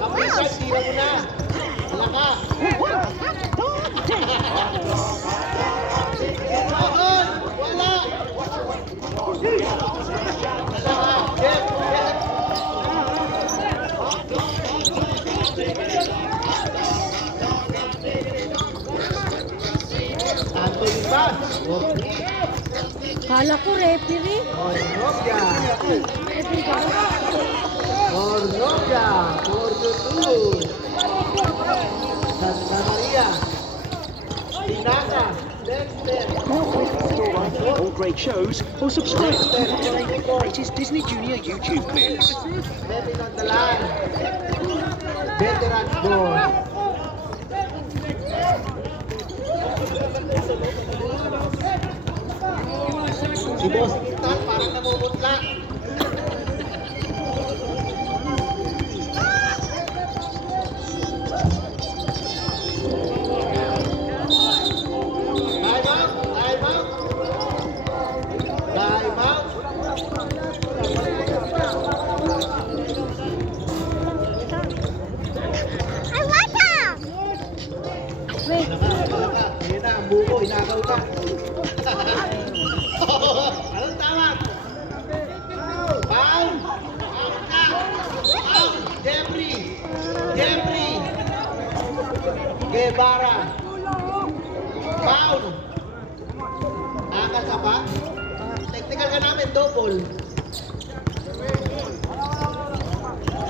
Kapisan, tira mo na. Wala ka. Doon! Wala! Wala ka. Jeff! Jeff! Anthony pa. Kala ko referee. Ornobia. Referee ka ba? Ornobia. 4-2. Santa Maria. Pinaka. Dexter. All great shows or subscribe to the latest Disney Junior YouTube clips. Kevin Andalan. Veteran Ball. Si Boss Quintal parang namumutla. Time out! Time out! Time out! I want them! Wait. Wala ka. Ayun na, ang buko. Inagaw ka. Anong tawag? Pound! Pound ka! Pound! Jeffrey! Jeffrey! Guevara! Pound! Akal ka pa? Technical ka namin, double.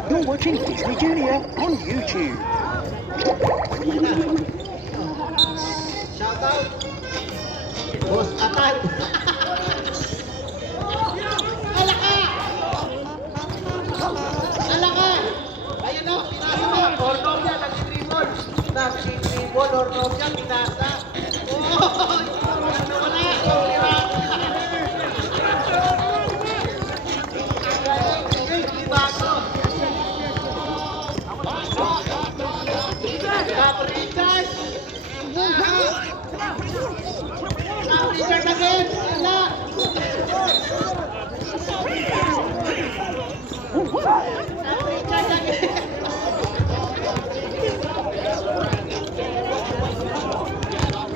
You're watching Disney Junior on YouTube. Shout out! Boss Atal! Ala ka! Ala ka! Ayun o, pinasa mo! Ornobia, nag-dribble! Nag-dribble, Ornobia, pinasa! Oh! Ano wala? Tira! Libago! Caprichas! Caprichas again! Ala! Caprichas again!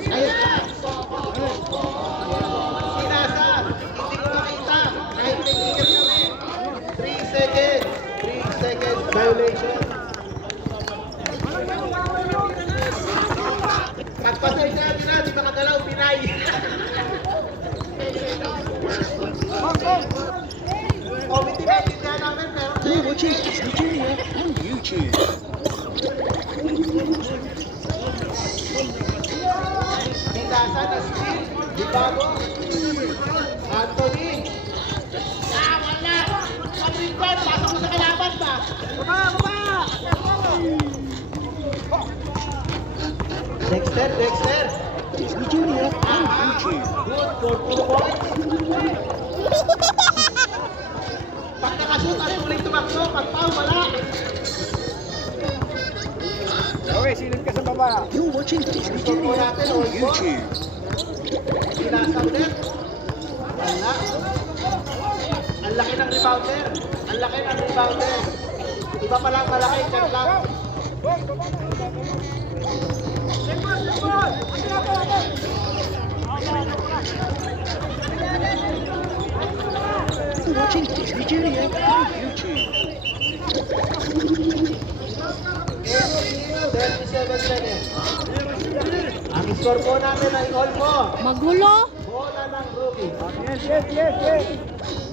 Ayun na! Pinasa! Hindi ko makita! Kahit may ticket kami! 3 seconds! 3 seconds violation! Pagpasensya natin na, di makagalaw, Pinay! Committee meeting nga namin, pero You're watching Disney Junior on YouTube. Pinasa na Steve, Libago, Anthony. Ah, wala! Kapitban, pasok mo sa kalaban ba? Dexter, Dexter! Disney Junior on YouTube. Good for 2 points. Pag nakashoot, ano ulit tumakso? Pag foul, wala. You're watching Disney Junior on YouTube. Pinasa ulit. Wala. Ang laki ng rebounder. Ang laki ng rebounder. Iba pa lang malaki, check lang. You're watching Disney Junior on YouTube. 37 seconds. Ang score po natin ay all po. Magulo? Bola ng rookie.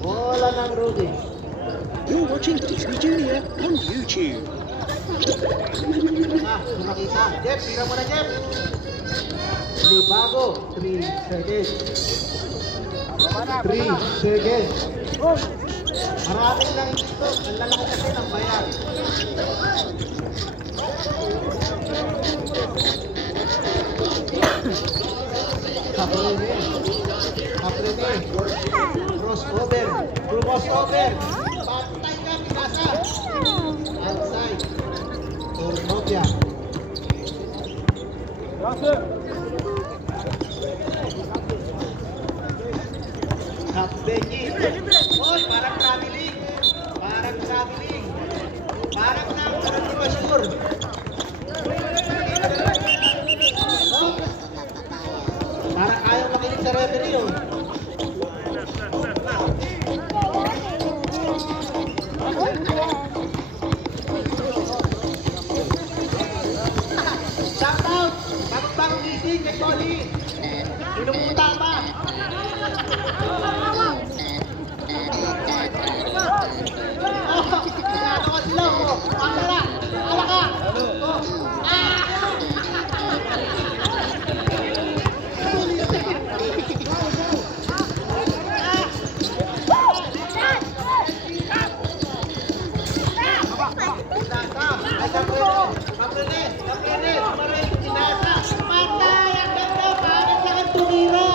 Bola ng rookie. You're watching Disney Junior on YouTube. Ah, hindi makita. Jeff, tira mo na, Jeff. Libago, 3 seconds. 3 seconds. Maraming lang ito. Ang lalaki kasi ng bayan. Kaprene. Kaprene. Crossover. Crossover. Patay ka, Pinasa. Outside. Ornobia. Kapbengi. Hoy, parang traveling. Parang traveling. Parang nang score. Parang ayaw makinig sa referee yun. Shout out! Bagong-bagong gising kay Tony. Pinumuta pa. Ano ka sila? Akala! Akala ka! Ay, Caprene! Sumaray! Tinasa! Patay! Ang ganda! Bakit sa akin tumira?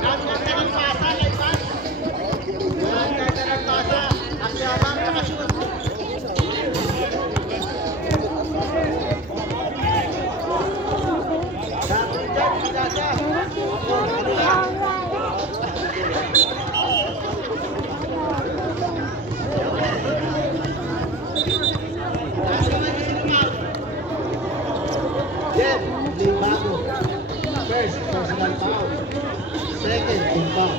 Ang ganda ng pasa, Lepan! Ang ganda ng pasa! Ang yabang nakashoot! Jeff Libago. First, personal foul. Second, tumpang.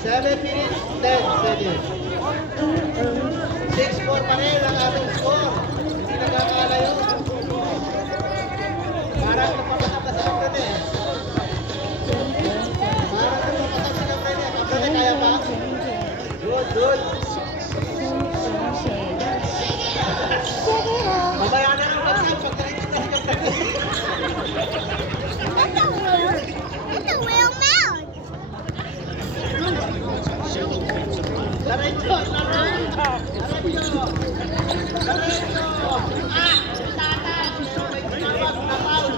7 minutes, 10 seconds. 6-4 pa rin ang ating score. Hindi nagkakala yun. Parang napapatap na sa Caprene eh. Parang napapatap sa Caprene eh. Caprene, kaya pa? Good, good. Mamaya na ang WhatsApp pag nakikita si Caprene. That's a whale mouth. Diretso! Diretso! Ah! Tata! May tinawag na foul.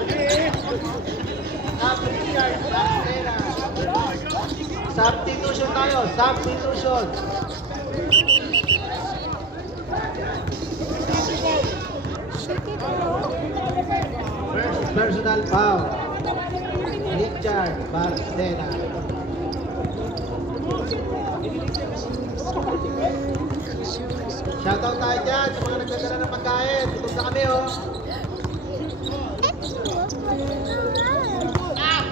Substitution tayo. Substitution. First personal foul. Richard Barcena. Shoutout tayo dyan sa mga nagdadala ng pagkain. Gutom na kami, oh. Ah!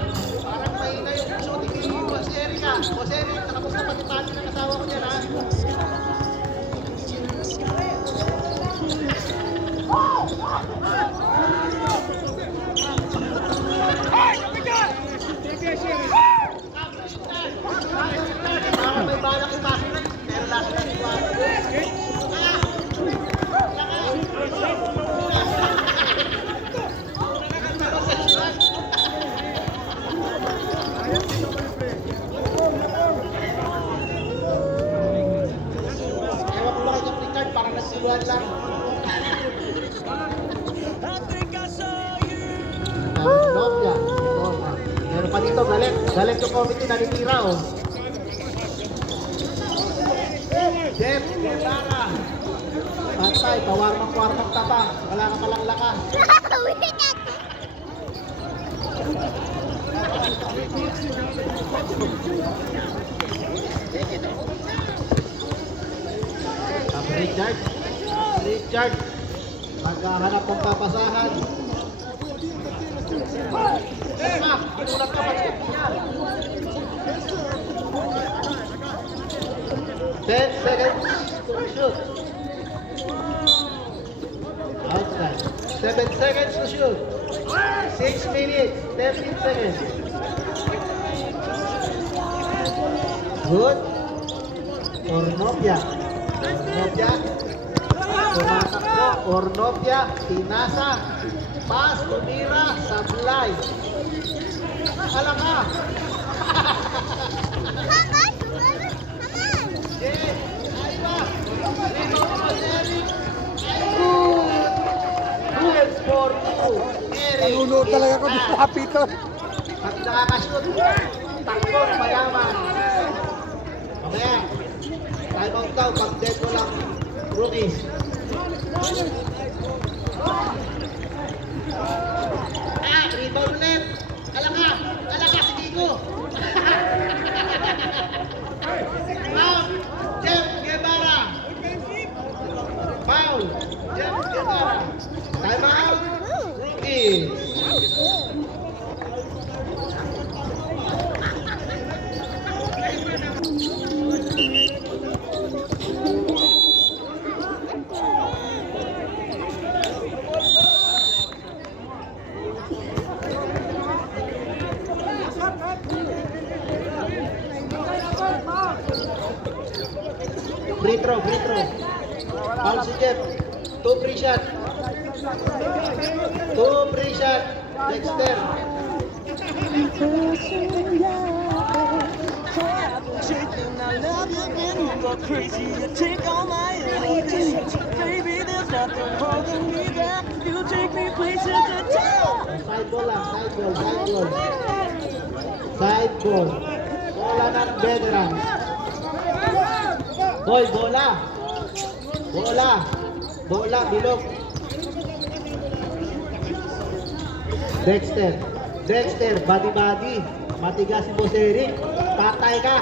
Parang mahina yung shooting ni Boss Eric, ah. Boss Eric, nakapos na pati-pati ng asawa ko dyan, ha? Parang may balak ipasok na, pero laki na iwan. Ewan ko ba kay Richard, parang nagsiluhan lang. Novia. Meron pa dito, galit. Galit yung committee, nanitira, oh. Jeff, Guevara. Pantay, pawarmak-warmak ka pa. Wala ka palang lakas. Richard. Richard. Maghahanap ng papasahan. Inulat ka, basket niya. 10 seconds to shoot. Outside. 7 seconds to shoot. 6 minutes, 13 seconds. Good. Ornovia. Ornovia. Tumatakbo. Ornovia. Tinasa. Pass. Tumira. Sablay. Alaka. Yes. Aywa. Dito ko si Eric. Good for you. Eric. Nalunod talaga ako dito sa pito. Pag nakakashoot, takbong mayaman. Mamaya, time out daw, pag dead mo lang, rookies. Rebound ulit. Alaka, si Kiko. Foul, Jeff Guevara. Foul, Jeff Guevara. Time out, rookies. Free throw. Foul si Jeff. 2 free shot. Dexter. Crazy, you take all my energy. Baby, there's nothing holding me back. You take me places to tell. Side ball lang, side ball. Bola ng veteran. Hoy, bola, bilog. Dexter, body. Matigas si Boss Eric. Patay ka.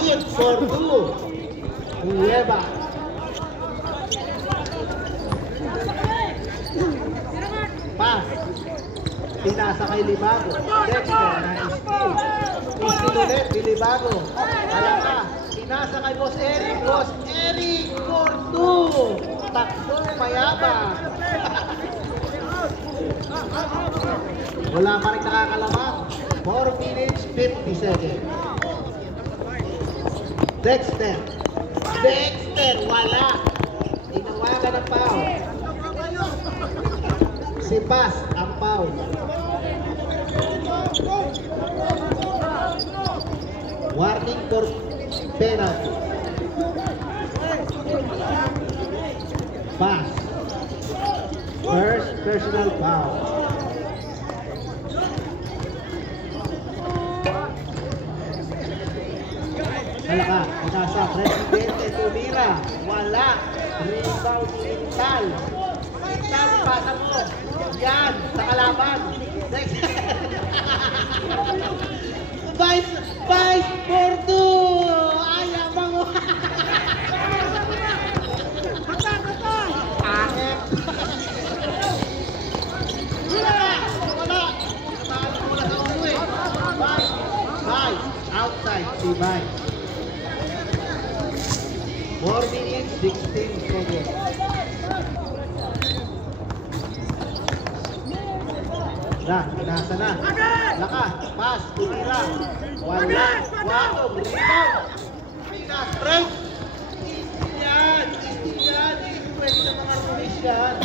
Good for 2. Nueva. Pass. Pinasa kay Libago. Dexter na steal. Steal ulit, Libago. Alaka. Pinasa kay Boss Eric for 2. Takbo, mayabang. Wala pa rin nakakalamang. 4 minutes, 50 seconds. Dexter, wala. Tinawagan ng foul. Si Paz ang foul. Warning for penalty. Paz. First personal foul. Alaka, pinasa, Presidente tumira. Wala. Rebound Intal. Intal, pasa mo. Yan, sa kalaban. Next. Vice for 2. Ayabang mo. Angit. Wala. Talo mo na sa ulo eh. Vice. Outside. Si Vice. 4 minutes, 16 seconds. Pinasa na. Laka, pass, tumira. Wala. Watog, rebound. Pinas, break. Yan. Pwede na mga rulis yan.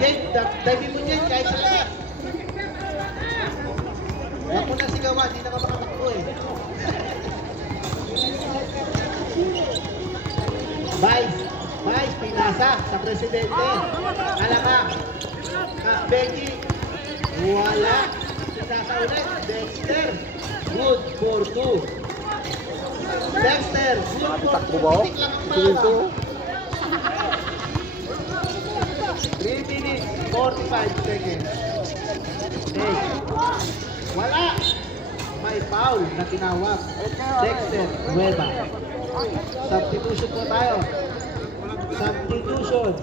Game, dive mo dyan kahit sa lahat. Huwag mo na sigawan, hindi na ka makatakbo eh. Vice, pinasa sa Presidente. Alaka. Becky. Wala. Pinasa ulit. Dexter. Good for 2. Dexter. Good for 2. Takbo ba ako? Dito. 3 minutes, 45 seconds. Okay. Wala. May foul na tinawag. Dexter Nueva. Substitution po tayo. Substitution.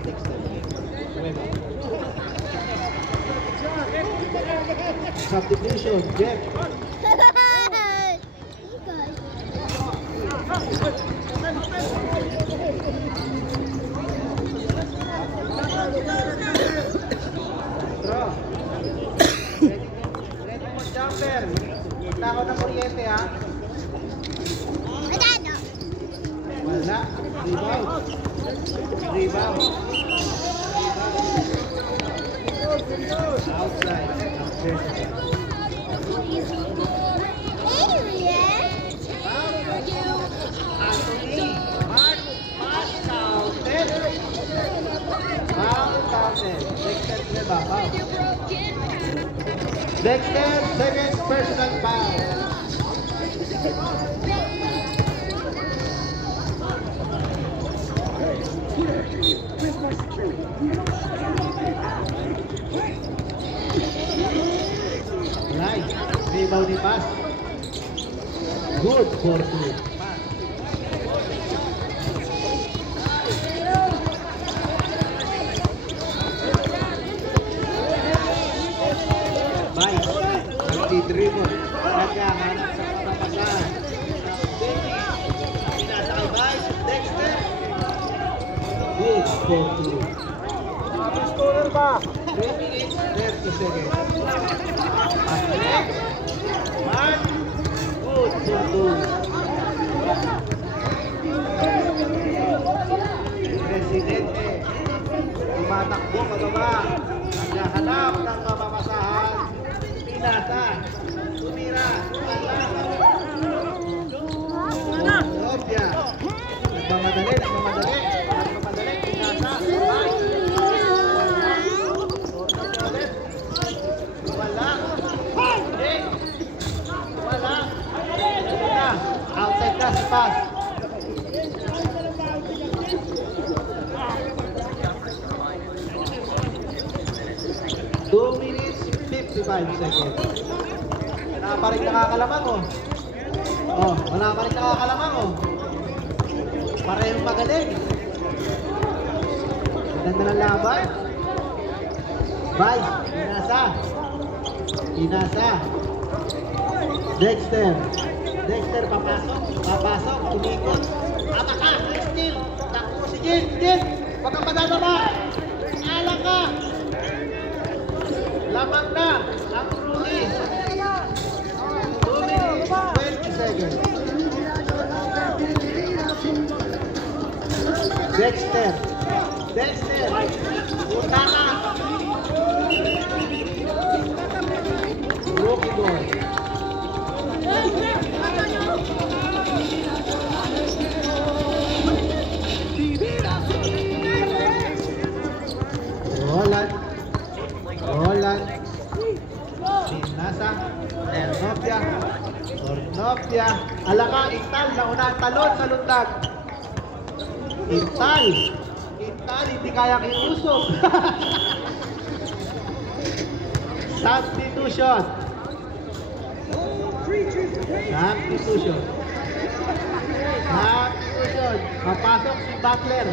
Dexter Nueva. Substitution. Jeff. Draw. Ready mo jumper. Kita ako ng kuryente ha. Wala. Rebound. Outside. Anthony. Mark counted. Dexter Nueva. Dexter, second personal foul. Right. Rebound ni Paz. Good for two. Vice. Nagdi-dribble. Naghahanap sa pagpapasahan. Pinasa kay Vice. Dexter. Good for two. 3 minutes, 30 seconds. Pass. Mark. Good for two. Presidente. Tumatakbo pababa. Naghahanap ng mapapasahan. Pinasa. Tumira. Opya. Nagmamadali. Nagmamadali. Pinasa. Wala. Hindi. Wala. Wala. Outside na si Paz. Two minutes, 55 seconds. Wala pa rin nakakalamang oh. Oh, wala pa rin nakakalamang oh. Parehong magaling. Ganda ng laban. Vice, Pinasa. Dexter, papasok, tumikot. Ama ka, steal. Takbo si Jin, wag kang madadaba. Alang ka. Lamang na ang rookie. 2 minutes, 20 seconds. Dexter, punta ka. Rookie boy. Roland. Pinasa. Ornopia. Alaka, Intal, nauna ang talon sa lundag. Intal, hindi kayang iusok. Substitution. Papasok si Butler.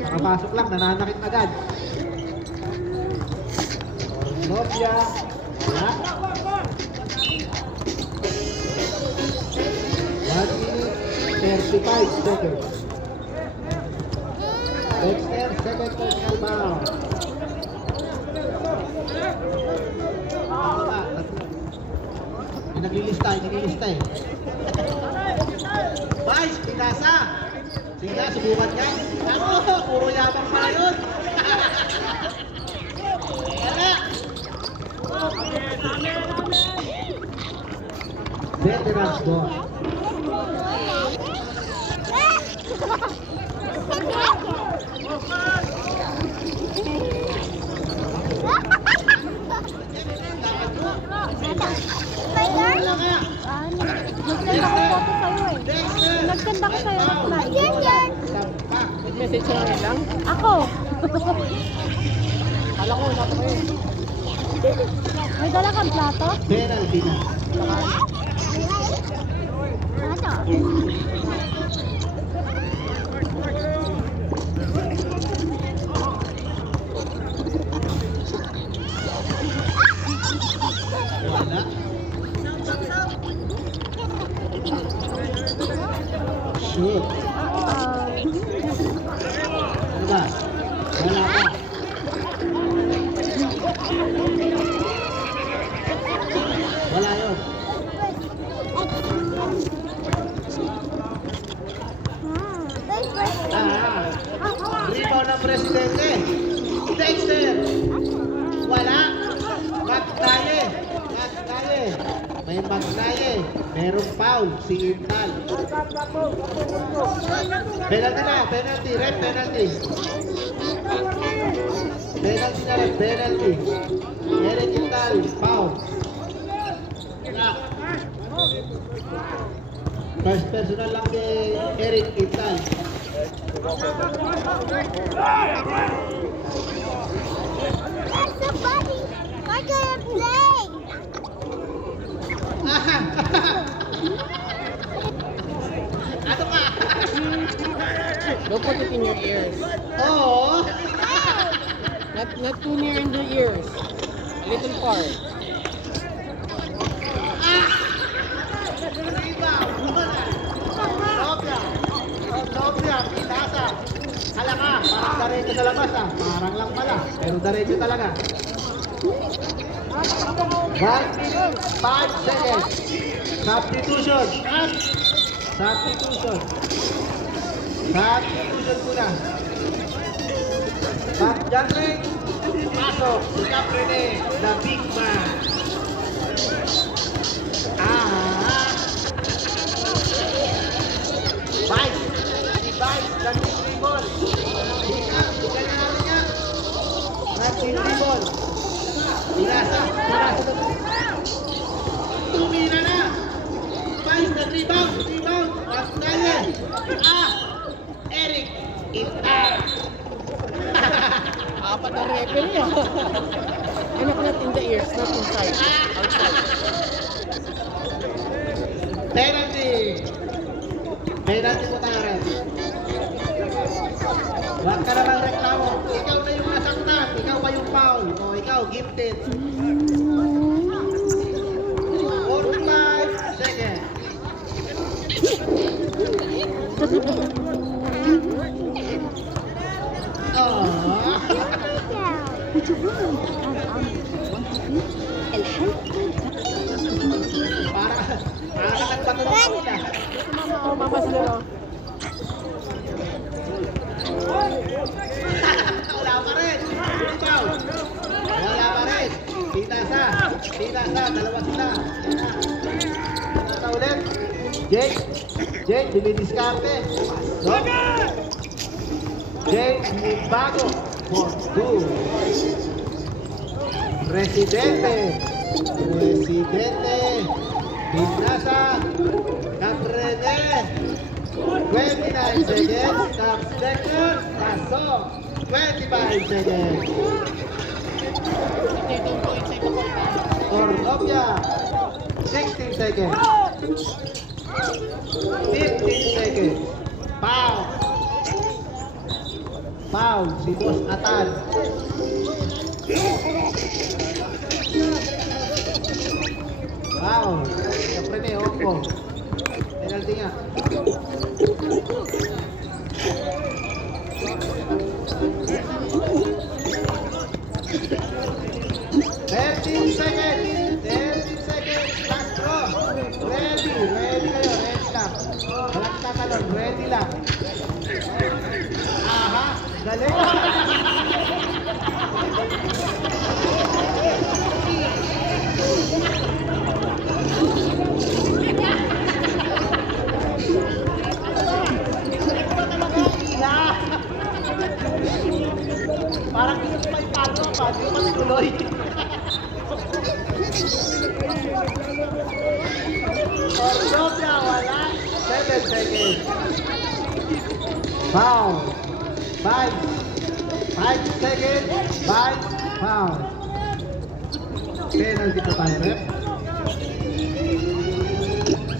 Nakapasok lang, nananakit agad. Ornopia. Wala. 1 minute, 35 seconds. Dexter, second personal foul. Naglilista eh. Vice, Pinasa. Sige na, subukan niya. Ako, puro yabang pala yun. Wala. Veterans ball. Wala ka. Nagkanta ko sa'yo ng flight. Message na lang. Ako. Kala ko, wala pa kayo. May dala kang plato? Penalty na. Ano? Wala. Shoot. Ano ba? Wala ka. Wala yun. Rebound ng presidente. Dexter. Wala. Magnaye. May Magnaye. Merong foul si Intal. Penalty na. Penalty. Red penalty. Penalty na rin, penalty. Eric Quintal, foul. First personal lang kay Eric Quintal. That's so funny. Why can't I play? Ano ka? Don't put it in your ears. Oo. Not too near in the ears. A little far. Sobra, pitasa. Hala ka, parang daretso sa labas ah. Parang lang pala, pero daretso talaga. 1 minute, 5 seconds. Substitution. Substitution. Substitution muna. Back dyan rin. Pasok si Caprene, the big man. Vice. Si Vice, naging dribble. Hika na natin yan. Naging dribble. Pinasa. Tumira na. Vice, nag-rebound. Rebound. Pascalle. Eric. Apat ang referee ah. Ano ko in the ears, not inside. Outside. Penalty. Penalty mo tayo rin. Huwag ka namang reklamo. Ikaw na yung nasaktan. Ikaw pa yung foul. O ikaw, gifted. 45 seconds. Para nagpatulong ka. Mama sila. Wala pa rin. Rebound. Wala pa rin. Pinasa. Dalawa sila. Pinasa ulit. Jake, dumidiskarte. So, Jake, bago. For 2. Presidente. Pinasa. Caprene. 29 seconds. Top second. Pasok. 25 seconds. Ordovia. 16 seconds. 15 seconds. Foul. Si Boss Atan. Foul. Caprene, opo. Penalty nga. Seconds. Castro. Ready kayo, ready lang. Walang tatalon, ready lang. Aha, galing. Parang gusto pa ipalo pa, di ko matuloy. Ordovia, wala. 7 seconds. Foul. 5 seconds. 5 foul. Penalty po tayo, rep.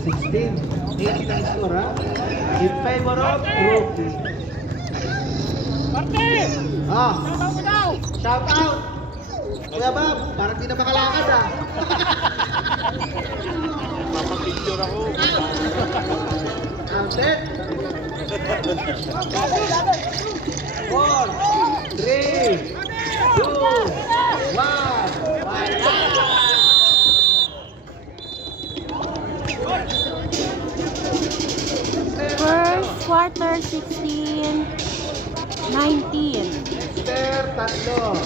16. 80 na score, ha? In favor of Rookie. Shout out! Kuya Bob, parang di na makalakad, ha? Mapapicture ako. Counted. 4, 3, 2, 1. First quarter 16, 19. Mister, tatlo.